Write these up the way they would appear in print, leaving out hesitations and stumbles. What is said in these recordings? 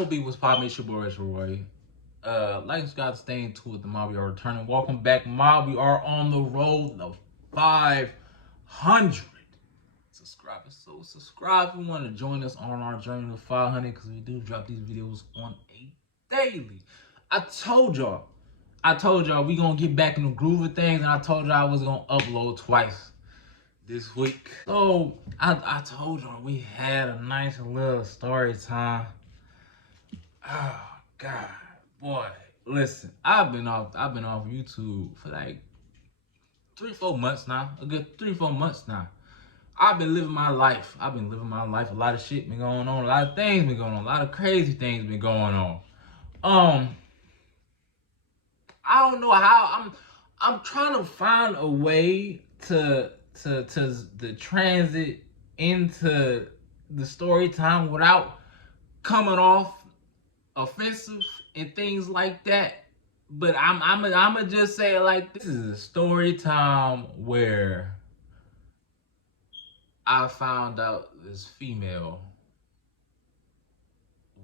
MLB was popping. It's your boy, Roy. Like Scott staying to it. The mob, we are returning. Welcome back, mob. We are on the road of 500 subscribers. So subscribe if you want to join us on our journey to 500, because we do drop these videos on a daily. I told y'all we gonna get back in the groove of things, and I told y'all I was gonna upload twice this week. So I told y'all we had a nice little story time. Oh God, boy, listen, I've been off YouTube for like 3-4 months now. A good 3-4 months now. I've been living my life. A lot of shit been going on. A lot of things been going on. A lot of crazy things been going on. I don't know how. I'm trying to find a way to the transit into the story time without coming off offensive and things like that. But I'm just say it like this is a story time where I found out this female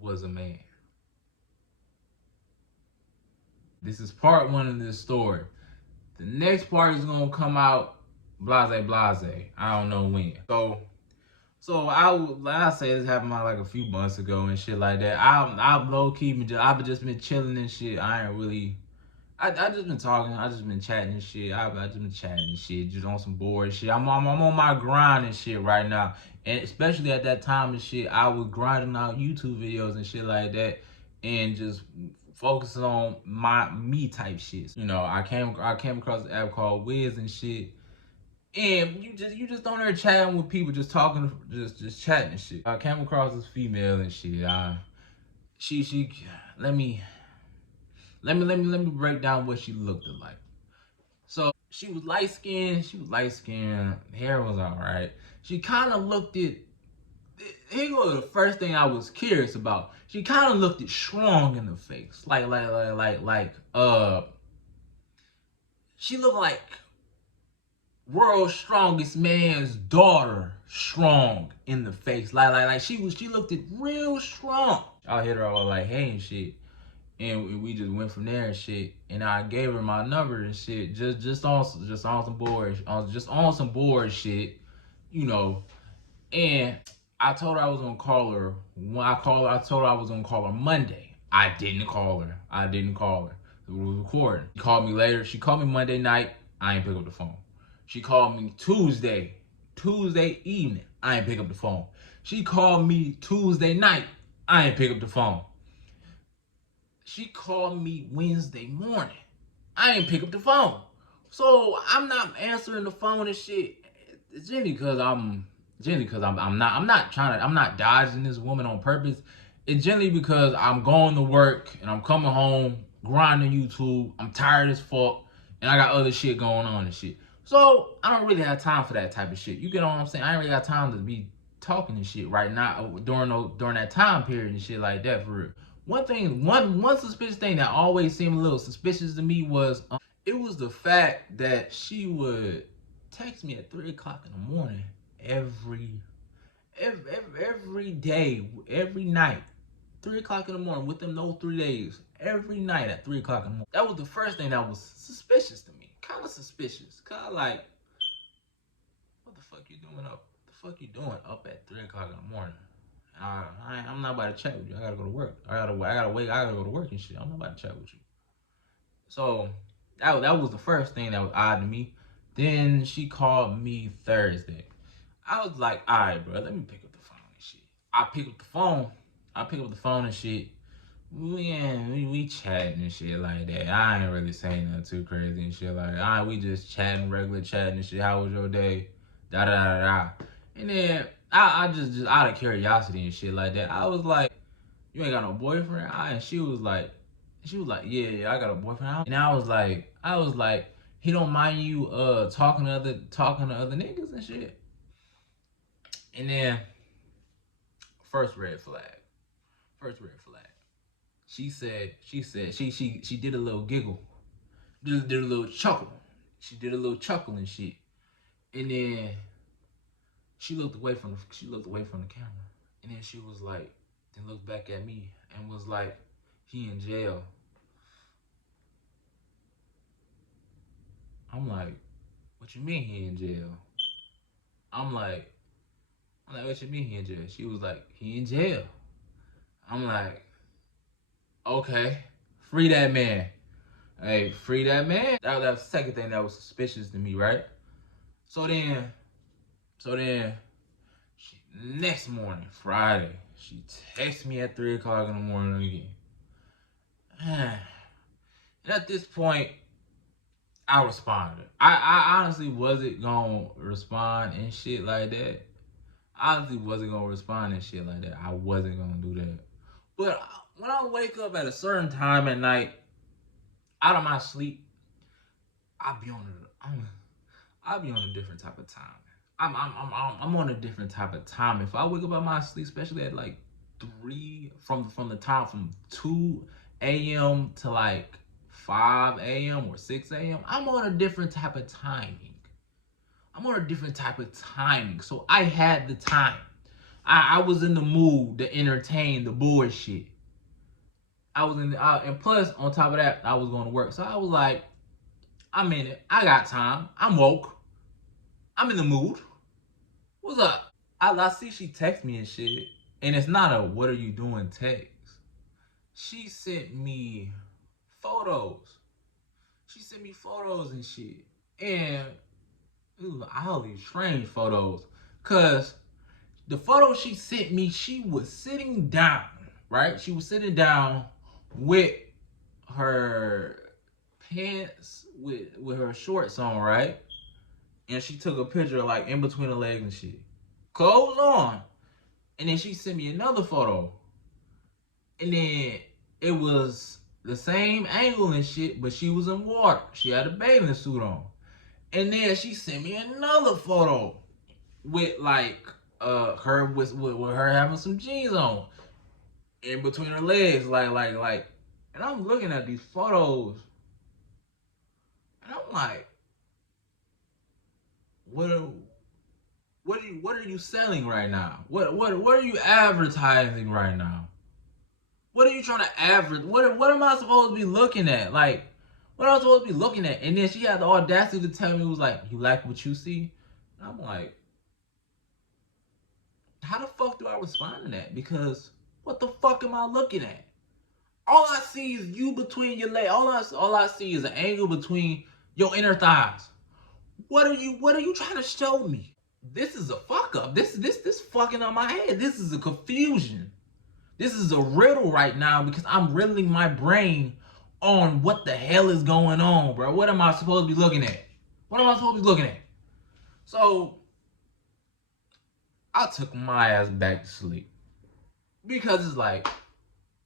was a man. This is part one of this story. The next part is gonna come out blase. I don't know when. So like I said, this happened like a few months ago and shit like that. I've low key I've just been chilling and shit. I ain't really. I just been talking. I just been chatting and shit. I just been chatting and shit, just on some bored shit. I'm on my grind and shit right now, and especially at that time and shit, I was grinding out YouTube videos and shit like that, and just focusing on me type shit. You know, I came across an app called Wiz and shit, and you just on there chatting with people, just talking, just chatting and shit. I came across this female and shit. She let me break down what she looked like. So she was light skinned. Hair was alright. She kind of looked it. Here was the first thing I was curious about. She kind of looked it strong in the face, she looked like world's strongest man's daughter, strong in the face. She looked it real strong. I hit her all like, hey and shit. And we just went from there and shit. And I gave her my number and shit, just on some bored shit, you know. And I told her I was gonna call her. I told her I was gonna call her Monday. I didn't call her. It was recording. She called me later. She called me Monday night. I ain't pick up the phone. She called me Tuesday evening. I ain't pick up the phone. She called me Tuesday night. I ain't pick up the phone. She called me Wednesday morning. I ain't pick up the phone. So I'm not answering the phone and shit. It's generally because I'm not dodging this woman on purpose. It's generally because I'm going to work and I'm coming home, grinding YouTube. I'm tired as fuck, and I got other shit going on and shit. So I don't really have time for that type of shit. You get what I'm saying? I ain't really got time to be talking and shit right now during that time period and shit like that, for real. One suspicious thing that always seemed a little suspicious to me was it was the fact that she would text me at 3 o'clock in the morning every day, every night, 3 o'clock in the morning, within those 3 days, every night at 3 o'clock in the morning. That was the first thing that was suspicious to me. Kind of suspicious. Kind of like, what the fuck you doing up? The fuck you doing up at 3 o'clock in the morning? I'm not about to chat with you. I gotta go to work. I gotta go to work and shit. I'm not about to chat with you. So that was the first thing that was odd to me. Then she called me Thursday. I was like, all right, bro, let me pick up the phone and shit. I pick up the phone and shit. We chatting and shit like that. I ain't really saying nothing too crazy and shit like that. We just chatting, regular chatting and shit. How was your day? Da da da da. And then I just out of curiosity and shit like that, I was like, you ain't got no boyfriend? And she was like, yeah, I got a boyfriend. And I was like, he don't mind you talking to other niggas and shit. And then first red flag. She did a little giggle, did a little chuckle. She did a little chuckle and shit. And then she looked away from the camera. And then she was like, Then looked back at me and was like, he in jail. I'm like, what you mean he in jail? I'm like, what you mean he in jail? She was like, he in jail. I'm like, okay, free that man. Hey, free that man. That was the second thing that was suspicious to me, right? So then, next morning, Friday, she texts me at 3 o'clock in the morning again. And at this point, I responded. I honestly wasn't gonna respond and shit like that. I honestly wasn't gonna respond and shit like that. I wasn't gonna do that. But when I wake up at a certain time at night, out of my sleep, I'll be on I'll be on a different type of time. I'm on a different type of time. If I wake up out of my sleep, especially at like 3 from the time from 2 a.m. to like 5 a.m. or 6 a.m., I'm on a different type of timing. I'm on a different type of timing. So I had the time. I was in the mood to entertain the bullshit. I was in the, and plus on top of that, I was going to work. So I was like, I'm in it. I got time. I'm woke. I'm in the mood. What's up? I see she text me and shit. And it's not a what are you doing text. She sent me photos. She sent me photos and shit. And all these strange photos. Cause the photo she sent me, she was sitting down, right? She was sitting down with her pants with her shorts on, right? And she took a picture like in between her legs and shit. Clothes on. And then she sent me another photo. And then it was the same angle and shit, but she was in water. She had a bathing suit on. And then she sent me another photo with like her with her having some jeans on in between her legs, like. And I'm looking at these photos, and I'm like, what are you selling right now? What are you advertising right now? What are you trying to advertise? What am I supposed to be looking at? Like, what am I supposed to be looking at? And then she had the audacity to tell me, it was like, you like what you see? And I'm like, how the fuck do I respond to that? Because what the fuck am I looking at? All I see is you between your legs. All I see is an angle between your inner thighs. What are you trying to show me? This is a fuck up. This fucking on my head. This is a confusion. This is a riddle right now because I'm riddling my brain on what the hell is going on, bro. What am I supposed to be looking at? What am I supposed to be looking at? So I took my ass back to sleep because it's like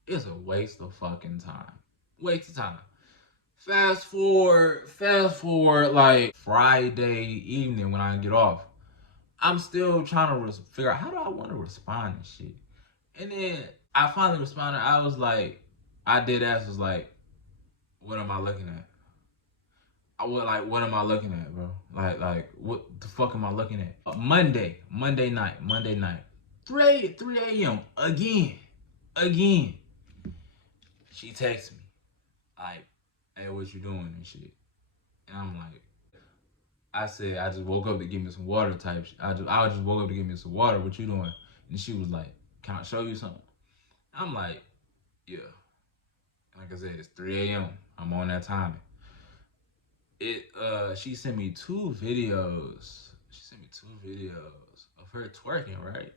it's a waste of fucking time. Waste of time. Fast forward like Friday evening when I get off. I'm still trying to figure out how do I want to respond and shit. And then I finally responded. I was like, I did ask, was like, what am I looking at? I was like, what am I looking at, bro? Like, what the fuck am I looking at? Monday night, 3 a.m. again. She texts me like, hey, what you doing and shit? And I'm like, I said, I just woke up to give me some water type shit. I just woke up to give me some water. What you doing? And she was like, can I show you something? I'm like, yeah. Like I said, it's 3 a.m. I'm on that timing. She sent me two videos. She sent me two videos of her twerking, right?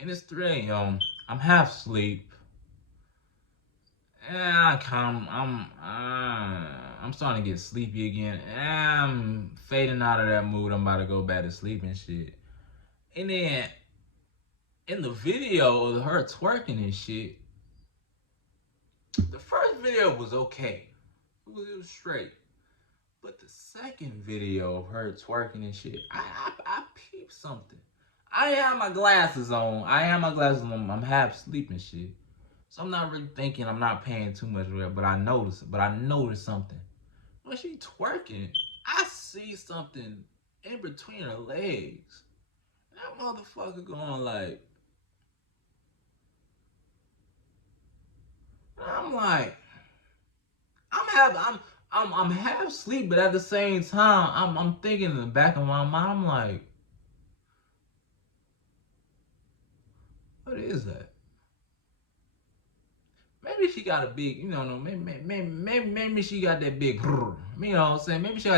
And it's 3 a.m. I'm half asleep. And I'm starting to get sleepy again. And I'm fading out of that mood. I'm about to go back to sleep and shit. And then in the video of her twerking and shit, the first video was okay. It was straight. But the second video of her twerking and shit, I peeped something. I have my glasses on. I'm half asleep and shit. So I'm not really thinking, I'm not paying too much for it, but I noticed something. When she twerking, I see something in between her legs. And that motherfucker going like, I'm like, I'm half asleep, but at the same time, I'm thinking in the back of my mind, I'm like, what is that? Maybe she got a big, maybe she got that big, you know what I'm saying? Maybe she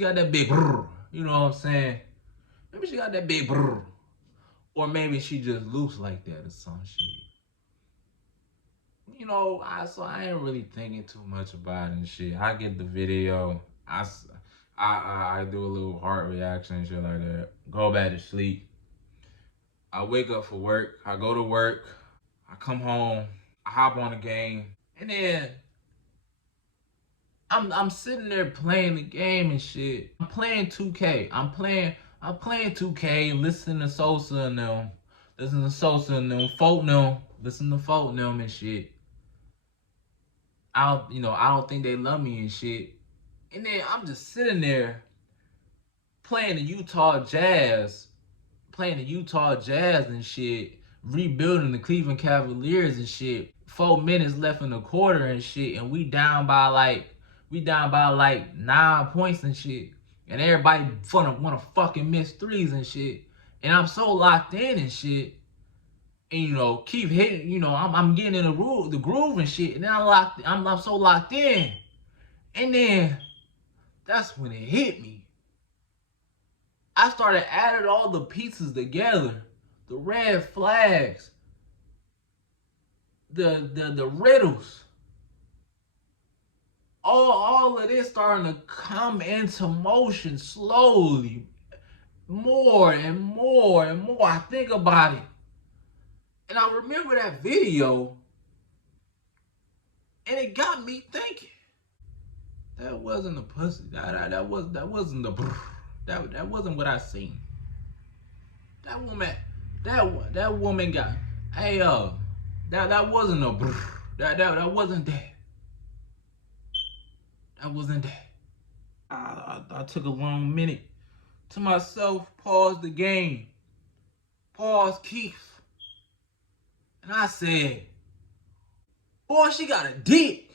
got that big, you know what I'm saying? Maybe she got that big, or maybe she just loose like that or some shit. I ain't really thinking too much about it and shit. I get the video. I do a little heart reaction and shit like that. Go back to sleep. I wake up for work. I go to work. I come home. I hop on the game, and then I'm sitting there playing the game and shit. I'm playing 2K. I'm playing 2K, listening to Sosa and them, Folk them, listen to Folk them and shit. I don't think they love me and shit. And then I'm just sitting there playing the Utah Jazz and shit, rebuilding the Cleveland Cavaliers and shit. 4 minutes left in the quarter and shit, and we down by like 9 points and shit. And everybody wanna fucking miss threes and shit. And I'm so locked in and shit. And keep hitting, I'm getting in the groove and shit. And then I'm so locked in. And then that's when it hit me. I started adding all the pieces together. The red flags, the riddles. All of this starting to come into motion slowly. More and more and more I think about it. And I remember that video, and it got me thinking. That wasn't a pussy. That wasn't the that wasn't what I seen. That woman got, hey that wasn't a that wasn't that. That wasn't that. I took a long minute to myself, paused the game, paused Keith, and I said, boy, she got a dick.